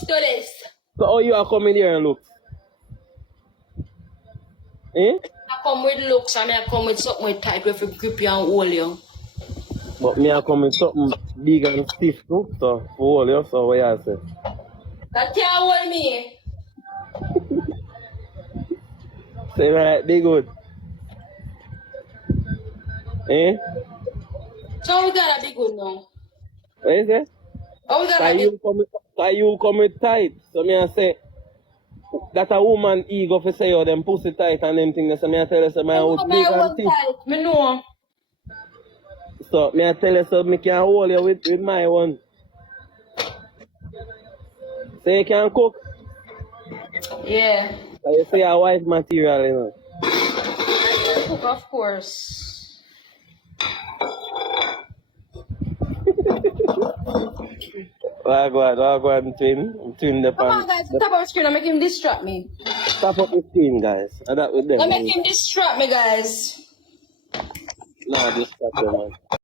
looks to this. So how you are coming here and look? Eh? I come with looks and I come with something with tight with a grip you and hold you. But me I come with something big and stiff too, so for all you, so what you say? That can't hold me. Say right, be good. Eh? So we gotta be good now. What you say? Oh, we gotta Cause be you come with tight. So me I say that a woman ego for say oh them pussy tight and them things. So me I tell you so my out big and stiff. tight. Me know. So me I tell you so me can hold you with my one. So you can cook. Yeah. So you say a wife material, you know. Cook, of course. Go on, twin the Come on, guys, tap up the screen and make him distract me. Tap up the screen, guys. And that with them. Don't make him distract me, guys. Nah, distract them, man.